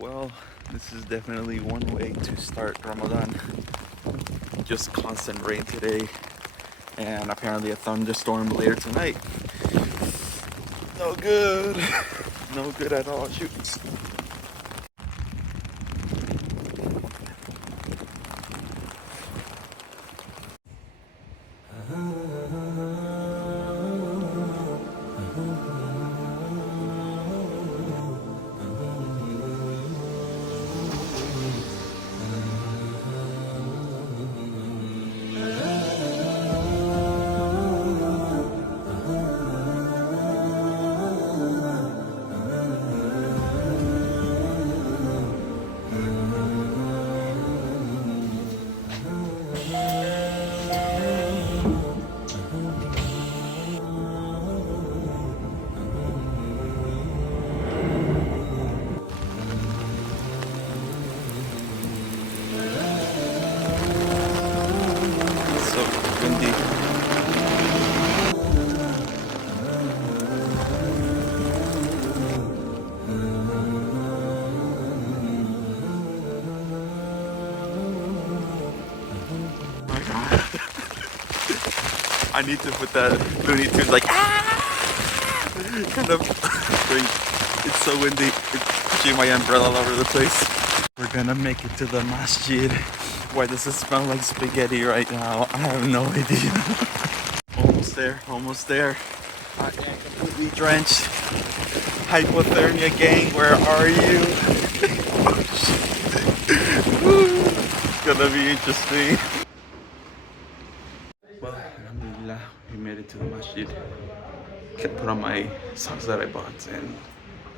Well, this is definitely one way to start Ramadan. Just constant rain today, and apparently a thunderstorm later tonight. No good. No good at all. Shoot. So windy. My God. I need to put that Looney Tunes like kind of thing. It's so windy. It's pushing my umbrella all over the place. We're gonna make it to the Nasheed. Why does it smell like spaghetti right now? I have no idea. Almost there, almost there. I am completely drenched. Hypothermia gang, where are you? It's gonna be interesting. Well, alhamdulillah, we made it to the masjid. Can put on my socks that I bought, and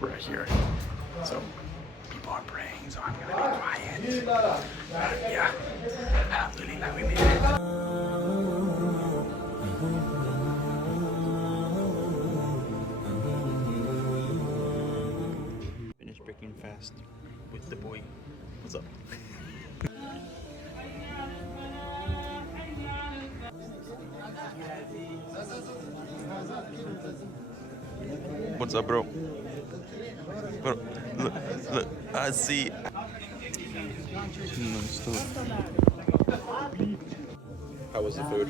we're here. So people are praying, so I'm gonna be quiet. Yeah, alhamdulillah, we made it. Finished breaking fast with the boy. What's up? What's up, bro? Bro, look, I see. How was the food?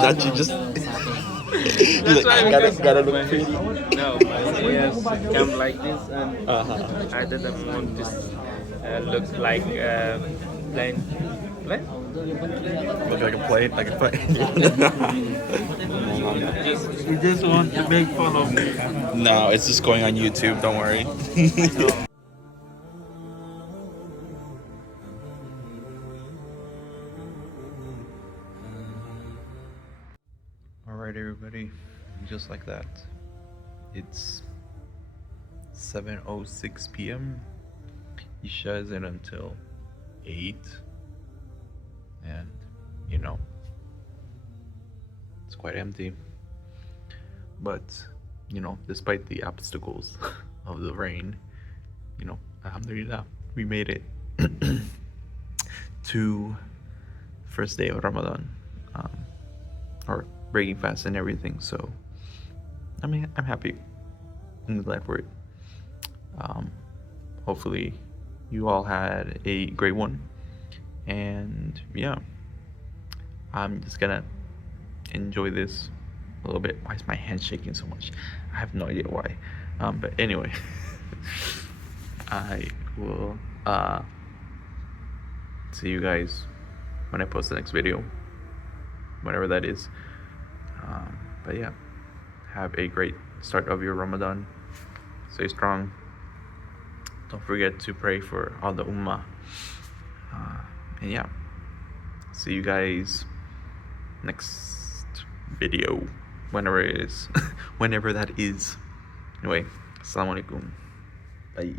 That you just look, gotta look pretty. No, my ears come like this, and I didn't want this look like plain. Plain? Look like a plate, like a plate. You just want to make fun of me. No, it's just going on YouTube. Don't worry. Alright, everybody. Just like that, it's 7:06 p.m. Isha isn't until 8, and you know, it's quite empty. But you know, despite the obstacles of the rain, you know, alhamdulillah, we made it to first day of Ramadan, or breaking fast and everything. So I mean, I'm happy. I'm glad for it. Hopefully you all had a great one, and yeah, I'm just gonna enjoy this a little bit. Why is my hand shaking so much? I have no idea why. But anyway, I will see you guys when I post the next video, whenever that is. But yeah, have a great start of your Ramadan. Stay strong. Don't forget to pray for all the ummah. And yeah, see you guys next video, whenever it is. Whenever that is. Anyway, Assalamualaikum. Bye.